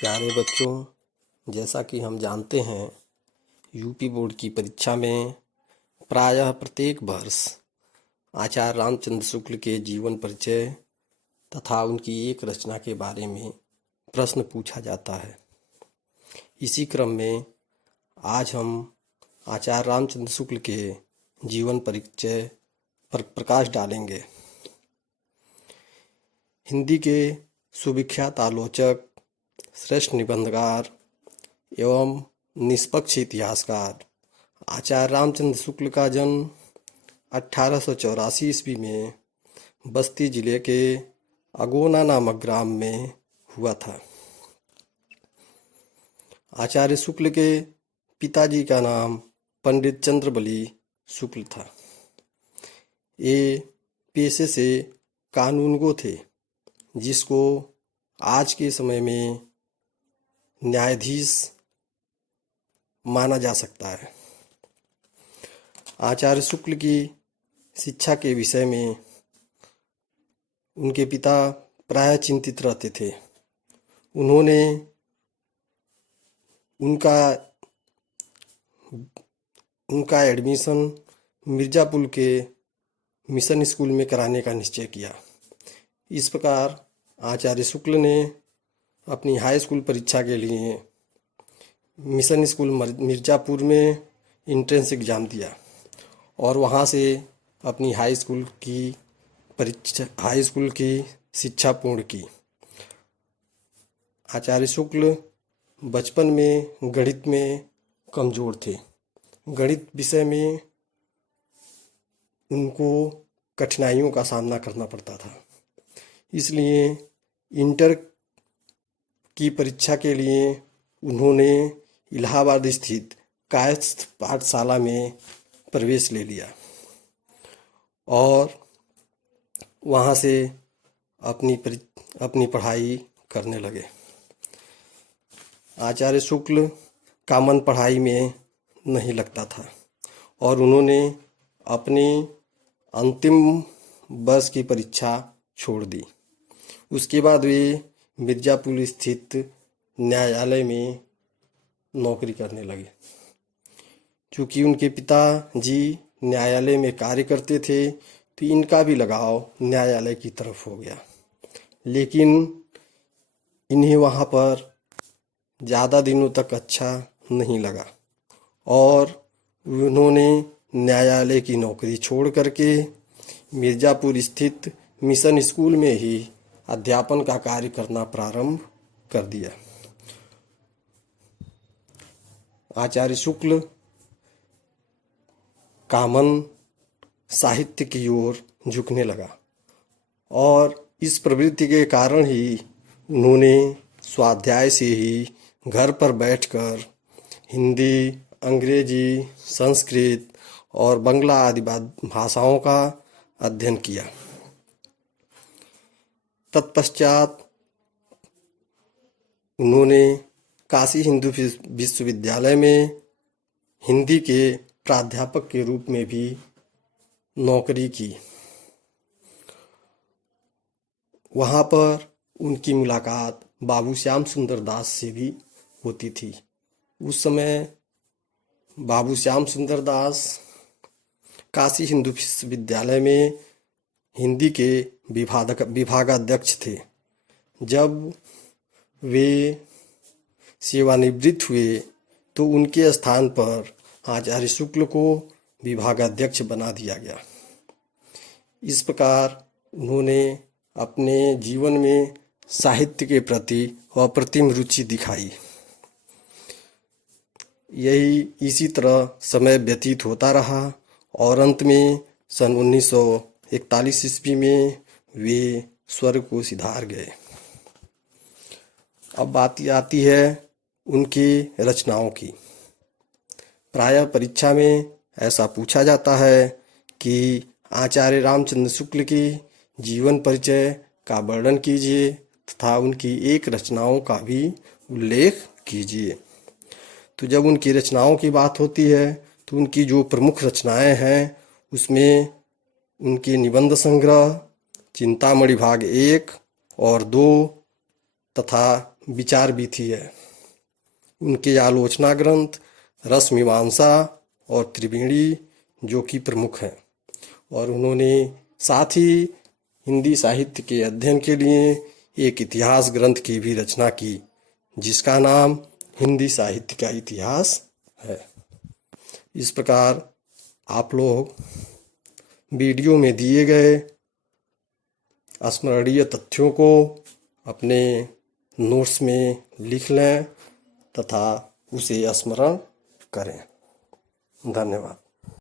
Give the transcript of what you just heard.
प्यारे बच्चों, जैसा कि हम जानते हैं, यूपी बोर्ड की परीक्षा में प्रायः प्रत्येक वर्ष आचार्य रामचंद्र शुक्ल के जीवन परिचय तथा उनकी एक रचना के बारे में प्रश्न पूछा जाता है। इसी क्रम में आज हम आचार्य रामचंद्र शुक्ल के जीवन परिचय पर प्रकाश डालेंगे। हिंदी के सुविख्यात आलोचक, श्रेष्ठ निबंधकार एवं निष्पक्ष इतिहासकार आचार्य रामचंद्र शुक्ल का जन्म 1884 ईस्वी में बस्ती जिले के अगोना नामक ग्राम में हुआ था। आचार्य शुक्ल के पिताजी का नाम पंडित चंद्रबली शुक्ल था। ये पेशे से कानूनगो थे, जिसको आज के समय में न्यायाधीश माना जा सकता है। आचार्य शुक्ल की शिक्षा के विषय में उनके पिता प्रायः चिंतित रहते थे। उन्होंने उनका एडमिशन मिर्ज़ापुर के मिशन स्कूल में कराने का निश्चय किया। इस प्रकार आचार्य शुक्ल ने अपनी हाई स्कूल परीक्षा के लिए मिशन स्कूल मिर्ज़ापुर में एंट्रेंस एग्ज़ाम दिया और वहाँ से अपनी हाई स्कूल की शिक्षा पूर्ण की। आचार्य शुक्ल बचपन में गणित में कमज़ोर थे। गणित विषय में उनको कठिनाइयों का सामना करना पड़ता था, इसलिए इंटर की परीक्षा के लिए उन्होंने इलाहाबाद स्थित कायस्थ पाठशाला में प्रवेश ले लिया और वहाँ से अपनी पढ़ाई करने लगे। आचार्य शुक्ल का मन पढ़ाई में नहीं लगता था और उन्होंने अपनी अंतिम वर्ष की परीक्षा छोड़ दी। उसके बाद वे मिर्ज़ापुर स्थित न्यायालय में नौकरी करने लगे। चूँकि उनके पिताजी न्यायालय में कार्य करते थे, तो इनका भी लगाव न्यायालय की तरफ हो गया, लेकिन इन्हें वहाँ पर ज़्यादा दिनों तक अच्छा नहीं लगा और उन्होंने न्यायालय की नौकरी छोड़ करके मिर्ज़ापुर स्थित मिशन स्कूल में ही अध्यापन का कार्य करना प्रारंभ कर दिया। आचार्य शुक्ल का मन साहित्य की ओर झुकने लगा और इस प्रवृत्ति के कारण ही उन्होंने स्वाध्याय से ही घर पर बैठकर हिंदी, अंग्रेजी, संस्कृत और बंगला आदि भाषाओं का अध्ययन किया। तत्पश्चात उन्होंने काशी हिंदू विश्वविद्यालय में हिंदी के प्राध्यापक के रूप में भी नौकरी की। वहाँ पर उनकी मुलाकात बाबू श्याम सुंदर दास से भी होती थी। उस समय बाबू श्याम सुंदर दास काशी हिंदू विश्वविद्यालय में हिंदी के विभागाध्यक्ष थे। जब वे सेवानिवृत्त हुए तो उनके स्थान पर आचार्य शुक्ल को विभागाध्यक्ष बना दिया गया। इस प्रकार उन्होंने अपने जीवन में साहित्य के प्रति अप्रतिम रुचि दिखाई। इसी तरह समय व्यतीत होता रहा और अंत में सन 1941 ईस्वी में वे स्वर्ग को सिधार गए। अब बात आती है उनकी रचनाओं की। प्रायः परीक्षा में ऐसा पूछा जाता है कि आचार्य रामचंद्र शुक्ल की जीवन परिचय का वर्णन कीजिए तथा उनकी एक रचनाओं का भी उल्लेख कीजिए। तो जब उनकी रचनाओं की बात होती है तो उनकी जो प्रमुख रचनाएं हैं उसमें उनके निबंध संग्रह चिंतामणि भाग 1 और 2, तथा विचार भी थी है। उनके आलोचना ग्रंथ रस मीमांसा और त्रिवेणी जो कि प्रमुख हैं। और उन्होंने साथ ही हिंदी साहित्य के अध्ययन के लिए एक इतिहास ग्रंथ की भी रचना की, जिसका नाम हिंदी साहित्य का इतिहास है। इस प्रकार आप लोग वीडियो में दिए गए स्मरणीय तथ्यों को अपने नोट्स में लिख लें तथा उसे स्मरण करें। धन्यवाद।